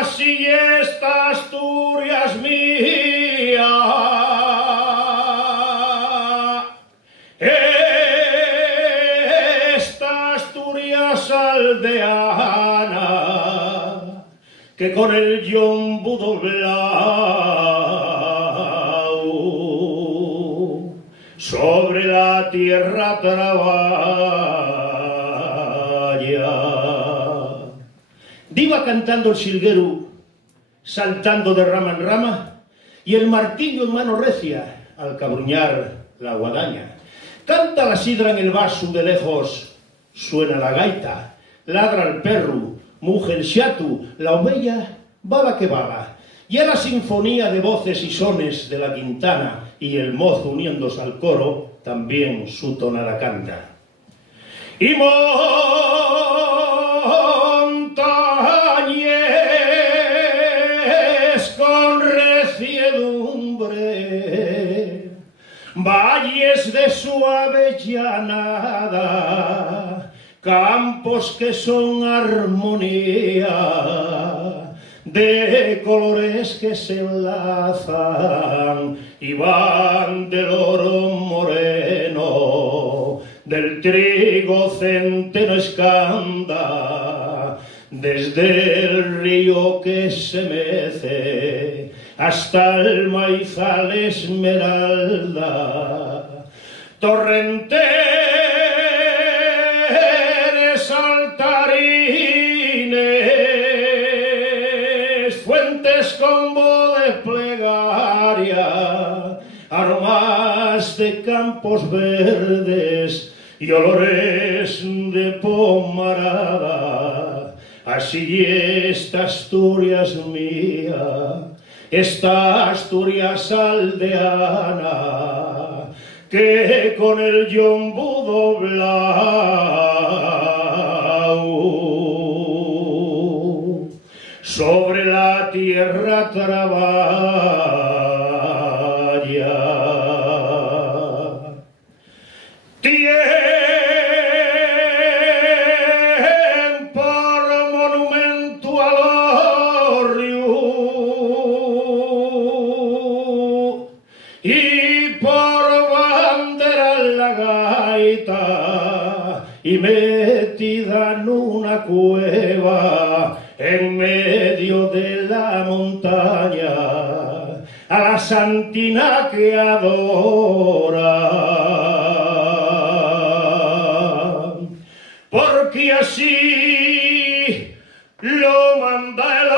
Así esta Asturias mía, esta Asturias aldeana, que con el yombo doblao sobre la tierra traballa. Diva cantando el silguero, saltando de rama en rama, y el martillo en mano recia, al cabruñar la guadaña. Canta la sidra en el vaso de lejos, suena la gaita, ladra el perro, muge el xatu, la oveja baba que baba. Y a la sinfonía de voces y sones de la quintana y el mozo uniéndose al coro, también su tonada canta. Y montañes con reciedumbre, valles de suave llanada, campos que son armonía de colores que se enlazan y van del oro moreno, del trigo centeno escanda, desde el río que se mece hasta el maizal esmeralda. Torrenteres, saltarines, fuentes con voz de plegaria, aromas de campos verdes y olores de pomarada. Así esta Asturias mía, esta Asturias aldeana, que con el yombo doblao sobre la tierra traballa. Monumento al orrio y por bandera la gaita, y metida en una cueva en medio de la montaña, a la santina que adora, porque así lo manda el